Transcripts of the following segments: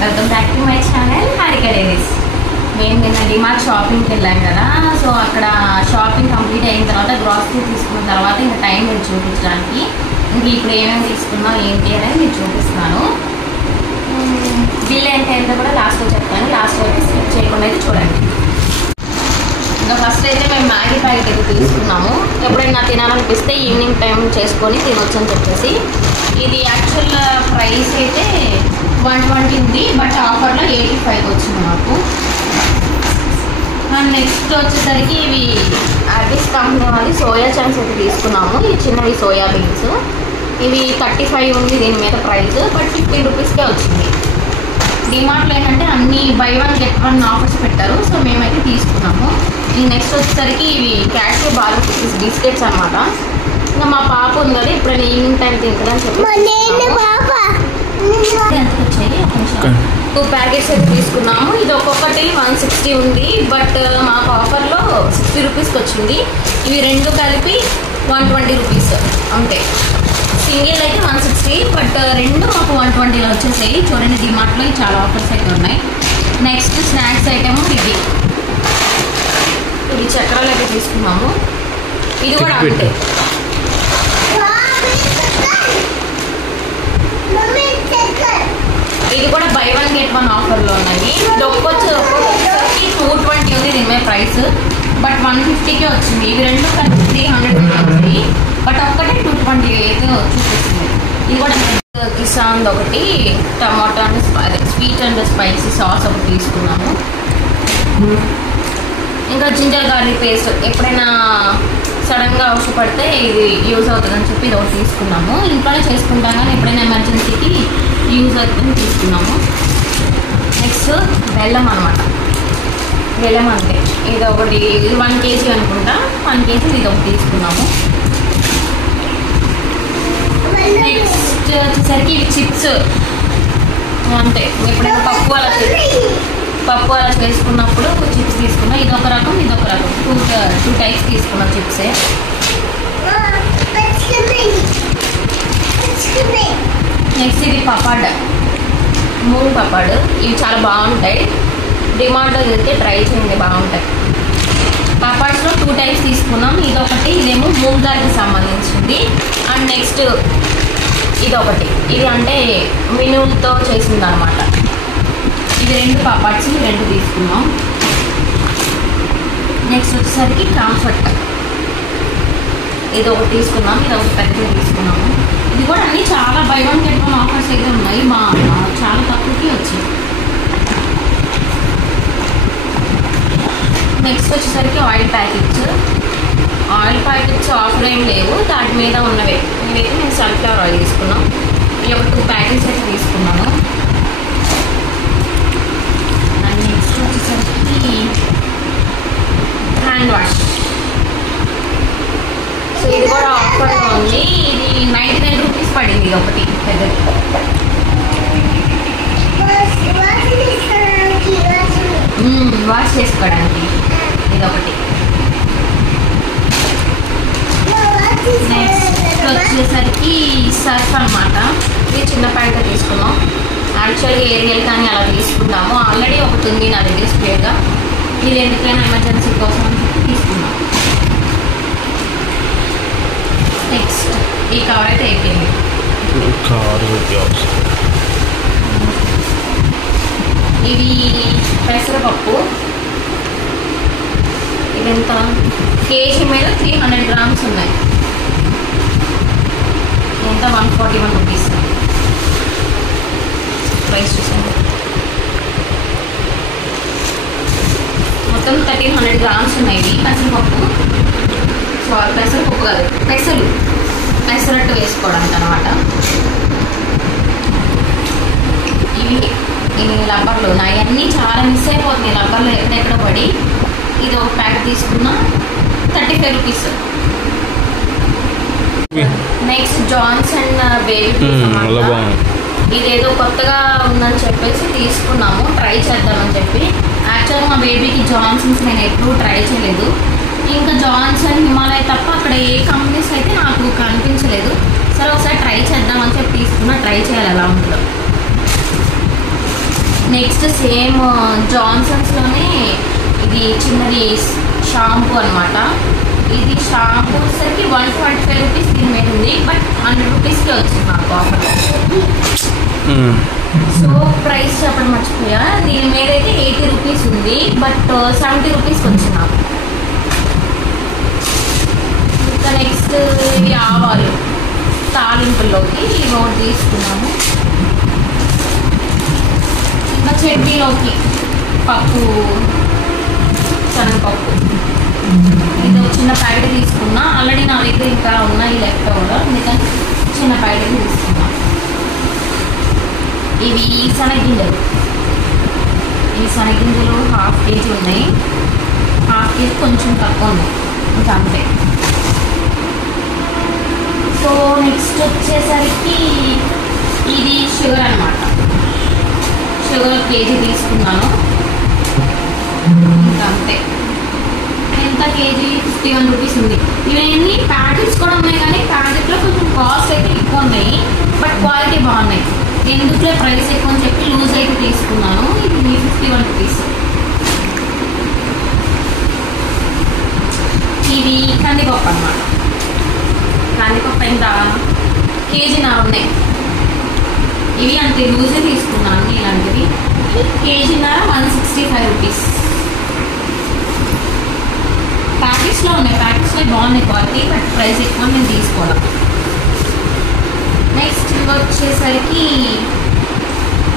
Welcome back to my channel Harika diaries. మేము నిన్న డిమార్ట్ షాపింగ్కి వెళ్ళాం కదా, సో అక్కడ షాపింగ్ కంప్లీట్ అయిన తర్వాత గ్రాసరీ తీసుకున్న తర్వాత ఇంకా టైం మీరు చూపించడానికి ఇంక ఇప్పుడు ఏమేమి తీసుకున్నా ఏంటి అనేది మీరు చూపిస్తున్నాను. బిల్ ఎంత అయిందో కూడా లాస్ట్లో చెప్తాను, లాస్ట్ వరకు స్కిప్ చేయకుండా అయితే చూడండి. ఇంకా ఫస్ట్ అయితే మేము మ్యాగీ ప్యాకెట్ అయితే తీసుకున్నాము. ఎప్పుడైనా తినాలనిపిస్తే ఈవినింగ్ టైం చేసుకొని తినొచ్చు అని చెప్పేసి. ఇది యాక్చువల్ ప్రైస్ అయితే 120 ఉంది, బట్ ఆఫర్లో 85 వచ్చింది మాకు. నెక్స్ట్ వచ్చేసరికి ఇవి ఆర్బిస్ కంపెనీ వాళ్ళు సోయా చంక్స్ అయితే తీసుకున్నాము. ఈ చిన్నవి సోయా బీన్స్, ఇవి 35 ఉంది దీని మీద ప్రైస్, బట్ 50 రూపీస్కే వచ్చింది. డిమార్ట్లో ఏంటంటే అన్ని బై 1 get 1 ఆఫర్స్ పెట్టారు, సో మేమైతే తీసుకున్నాము. నెక్స్ట్ వచ్చేసరికి ఇవి క్యాషూ బాల్ బిస్కెట్స్ అనమాట. ఇంకా మా పాప ఉంది కదా, ఎప్పుడైనా ఈవినింగ్ టైం తింటుందని చెప్పి ఎంత వచ్చాయి 2 ప్యాకెట్స్ అయితే తీసుకున్నాము. ఇది ఒక్కొక్కటి 160 ఉంది, బట్ మాకు ఆఫర్లో 60 రూపీస్కి వచ్చింది. ఇవి రెండు కలిపి 120 రూపీస్ అంతే. సింగిల్ అయితే 160, బట్ రెండు మాకు 120లో వచ్చేసాయి. చూడండి డిమార్ట్లో చాలా ఆఫర్స్ అయితే ఉన్నాయి. నెక్స్ట్ స్నాక్స్ ఐటమ్ ఇది చక్రాలు అయితే తీసుకున్నాము. ఇది కూడా అంతే. ఇది కూడా బై 1 get 1 ఆఫర్లో ఉన్నాయి. ఇది ఒక్కొక్కటి 220 ఉంది దీని మీద ప్రైస్, బట్ 150కే వచ్చింది. ఇవి రెండు కలిపి 300 వచ్చింది, బట్ ఒక్కటే 220 అయితే చూపిస్తుంది. ఇది కూడా కిసాన్ ఒకటి టమాటా అదే స్వీట్ అండ్ స్పైసీ సాస్ ఒకటి తీసుకున్నాము. ఇంకా జింజర్ గార్లిక్ పేస్ట్ ఎప్పుడైనా సడన్గా అవసరపడితే ఇది యూజ్ అవుతుందని చెప్పి ఇది ఒకటి తీసుకున్నాము. ఇంట్లోనే చేసుకుంటాం కానీ ఎప్పుడైనా ఎమర్జెన్సీకి యూజ్ అవుతుందని తీసుకున్నాము. నెక్స్ట్ బెల్లం అనమాట. బెల్లం అంతే, ఇది ఒకటి 1 kg అనుకుంటా, 1 kg ఇది ఒకటి తీసుకున్నాము. నెక్స్ట్ వచ్చేసరికి ఇవి చిప్స్ అంతే. ఎప్పుడైనా పప్పు అలా చేసుకున్నప్పుడు చిప్స్ తీసుకున్నాం. ఇదొక రకం ఇదొక రకం, టూ టైప్స్ తీసుకున్నాం చిప్సే. నెక్స్ట్ ఇది పపాడ్, మూంగ్ పపాడ్. ఇవి చాలా బాగుంటాయి, డిమాండ్లో అయితే ట్రై చేయండి, బాగుంటాయి. పపాడ్స్లో 2 టైప్స్ తీసుకున్నాం. ఇదొకటి, ఇదేమో మూంగ్ దాల్కి సంబంధించింది. అండ్ నెక్స్ట్ ఇదొకటి, ఇది అంటే మినుములతో చేసింది అనమాట. ఇవి రెండు పపాడ్స్, రెండు తీసుకున్నాం. నెక్స్ట్ వచ్చేసరికి కంఫర్ట్, ఇది ఒకటి తీసుకున్నాం. ఇది ఒకటి పెద్దగా తీసుకున్నాము. ఇది కూడా అన్నీ చాలా బై 1 get 1 ఆఫర్స్ అయితే ఉన్నాయి, చాలా తక్కువకి వచ్చాయి. నెక్స్ట్ వచ్చేసరికి ఆయిల్ ప్యాకెట్స్ ఆఫర్ ఏం లేవు, దాటి మీద ఉన్నవే. ఇవైతే మేము సన్ఫ్లవర్ ఆయిల్ తీసుకున్నాం. ఈ ఒక 2 ప్యాకెట్స్ అయితే తీసుకున్నాము. అండ్ నెక్స్ట్ వచ్చేసరికి హ్యాండ్ వాష్. సో ఇది కూడా ఆఫర్లో ఉంది. ఇది 99 రూపీస్ పడింది. ఇది ఒకటి పెద్దది. వాష్ చేసుకోవడానికి ఇదొకటి. నెక్స్ట్ వచ్చేసరికి సర్ఫ్ అనమాట. ఇది చిన్న ప్యాకెట్ తీసుకున్నాం. యాక్చువల్గా ఏరియల్ కానీ అలా తీసుకుంటాము. ఆల్రెడీ ఒకటి ఉంది నా దగ్గర స్ప్రేగా, ఇది ఎందుకైనా ఎమర్జెన్సీ కోసం తీసుకున్నాం. నెక్స్ట్ ఈ కవర్ అయితే అయిపోయింది. ఇవి పెసరపప్పు. ఇదంతా కేజీ మీద 300 grams ఉన్నాయి. ఎంత 141 రూపీస్ ప్రైస్ చూసాను. మొత్తం 1300 grams ఉన్నాయి. పెసరపప్పు, పెసరపప్పు కాదు, పెసరట్టు వేసుకోవడానికి అనమాట. ఇవి రబ్బర్లు నాయన్నీ చాలా మిస్ అయిపోతున్నాయి, రబ్బర్లు ఎక్కడెక్కడ పడి. ఇది ఒక ప్యాకెట్ తీసుకున్నా 35 రూపీస్. నెక్స్ట్ జాన్సన్ బేబీ, ఇదేదో కొత్తగా ఉందని చెప్పేసి తీసుకున్నాము, ట్రై చేద్దామని చెప్పి. యాక్చువల్గా మా బేబీకి జాన్సన్స్ నేను ఎప్పుడూ ట్రై చేయలేదు. ఇంకా జాన్సన్, హిమాలయ తప్ప అక్కడ ఏ కంపెనీస్ అయితే నాకు కనిపించలేదు. సరే ఒకసారి ట్రై చేద్దామని చెప్పి తీసుకున్నా. ట్రై చేయాలి ఎలా ఉంటుందో. నెక్స్ట్ సేమ్ జాన్సన్స్లోనే ఇది చిన్నది షాంపూ అనమాట. ఇది షాంపూ వచ్చేసరికి 145 రూపీస్ దీని మీద ఉంది, బట్ 100 రూపీస్కి వచ్చింది నాకు ఆఫర్. సో ప్రైస్ చెప్పడం మర్చిపోయా, దీని మీద అయితే 80 రూపీస్ ఉంది, బట్ 70 రూపీస్కి వచ్చింది నాకు. ఇంకా నెక్స్ట్ ఇవి ఆవాలు తాలింపుల్లోకి ఈ నోట్ తీసుకున్నాము. ఇంకా చట్నీలోకి పప్పు, శనగపప్పు, ఇది చిన్న ప్యాకెట్ తీసుకున్నా. ఆల్రెడీ నా దగ్గర ఇంకా ఉన్నాయి లెఫ్ట్ ఓవర్, అందుకని చిన్న ప్యాకెట్ తీసుకున్నా. ఇవి శనగింజలు, ఈ శనగింజలు 1/2 kg ఉన్నాయి. 1/2 kg కొంచెం తక్కువ ఉన్నాయి, ఇంకా అంతే. సో నెక్స్ట్ వచ్చేసరికి ఇది షుగర్ అనమాట. షుగర్ 1 kg తీసుకున్నాను, ఇంకా అంతే. ఎంత కేజీ 51 రూపీస్ ఉంది. ఇవన్నీ ప్యాకెట్స్ కూడా ఉన్నాయి, కానీ ప్యాకెట్లో కొంచెం కాస్ట్ అయితే ఎక్కువ ఉన్నాయి, బట్ క్వాలిటీ బాగున్నాయి. ఎందుకులే ప్రైస్ ఎక్కువ అని చెప్పి లూజ్ అయితే తీసుకున్నాను. ఇది 51 రూపీస్. ఇది కందిపప్పు అన్నమాట. కందిపప్పు ఎంత కేజీన్నర ఉన్నాయి. ఇవి అంతే లూజే తీసుకున్నాను ఇలాంటివి. కేజీన్నర 165 రూపీస్. ప్యాకెట్స్లో ఉన్నాయి, ప్యాకెట్స్లో బాగున్నాయి క్వాలిటీ, బట్ ప్రైస్ ఎక్కువ నేను తీసుకోవడం. నెక్స్ట్ ఇవి వచ్చేసరికి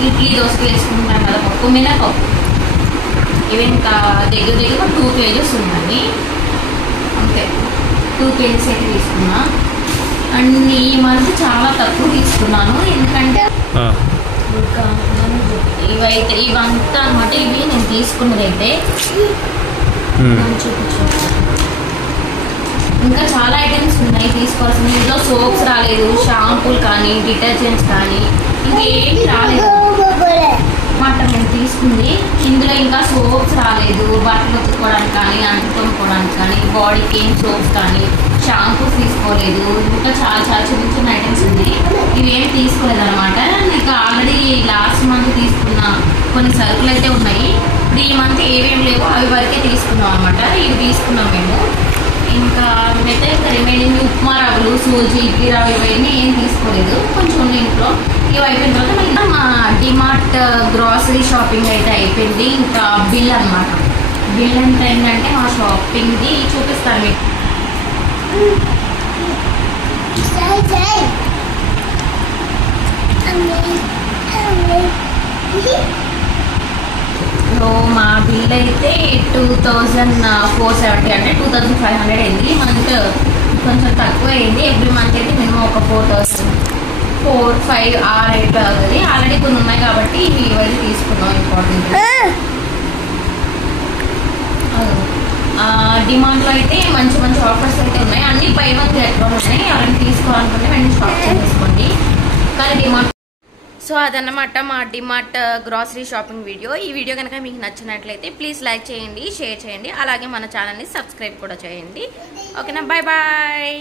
ఇడ్లీ దోశకి వేసుకుంటాం కదా పప్పు, మినపప్పు. ఇవి ఇంకా దగ్గర 2 kgs ఉన్నాయి, అంతే. 2 kgs అయితే తీసుకున్నా. అండ్ ఈ మంత్ చాలా తక్కువ తీసుకున్నాను, ఎందుకంటే ఇంకా ఇవైతే ఇవంతా అనమాట. ఇవి నేను తీసుకున్నది అయితే చూపించు. ఇంకా చాలా ఐటమ్స్ ఉన్నాయి తీసుకోవాల్సింది. ఇంట్లో సోప్స్ రాలేదు, షాంపూలు కానీ డిటర్జెంట్స్ కానీ ఇంకేమి రాలేదు మాట నేను తీసుకుంది. ఇందులో ఇంకా సోప్స్ రాలేదు, బట్టలు ఉతుక్కోవడానికి కానీ అంటు తోముకోవడానికి కానీ బాడీకి ఏం సోప్స్ కానీ షాంపూస్ తీసుకోలేదు. ఇంకా చాలా చాలా చిన్న చిన్న ఐటమ్స్ ఉన్నాయి, ఇవేం తీసుకోలేదు అనమాట. ఇంకా ఆల్రెడీ లాస్ట్ మంత్ తీసుకున్న కొన్ని సరుకులు అయితే ఉన్నాయి. ఈ మంత్ ఏమేమి లేవో అవి వరకే తీసుకున్నాం అనమాట. ఇవి తీసుకున్నాం మేము. ఇంకా మేమైతే రిమైనింగ్ ఉప్మా రవ్వలు, సూజీ, ఇడ్లీ రవ్వ ఇవన్నీ ఏం తీసుకోలేదు, కొంచెం ఉన్నాయి ఇంట్లో. ఇవి అయిపోయిన తర్వాత మళ్ళీ మా డిమార్ట్ గ్రాసరీ షాపింగ్ అయితే అయిపోయింది. ఇంకా బిల్ అనమాట. బిల్ ఎంత ఏంటంటే మా షాపింగ్ది చూపిస్తాను మీకు. సో మా బిల్ అయితే 2470 అంటే 2500 అయింది. మంత్ కొంచెం తక్కువ అయింది. ఎవ్రీ మంత్ అయితే మినిమం ఒక 4000, 4, 5 ఆ రేట్లో అవుతుంది. ఆల్రెడీ కొన్ని ఉన్నాయి కాబట్టి ఇవి తీసుకున్నాం. ఇంపార్టెంట్ డిమాండ్లో అయితే మంచి మంచి ఆఫర్స్ అయితే ఉన్నాయి. అన్ని పై మంత్ ఎక్కువ ఉన్నాయి. ఎవరైనా తీసుకోవాలనుకుంటే వెంటనే షాప్ చేసుకోండి. కానీ డిమాండ్. సో అదన్నమాట మా డిమార్ట్ గ్రాసరీ షాపింగ్ వీడియో. ఈ వీడియో కనుక మీకు నచ్చినట్లయితే ప్లీజ్ లైక్ చేయండి, షేర్ చేయండి, అలాగే మన ఛానల్ని సబ్స్క్రైబ్ కూడా చేయండి. ఓకేనా, బాయ్ బాయ్.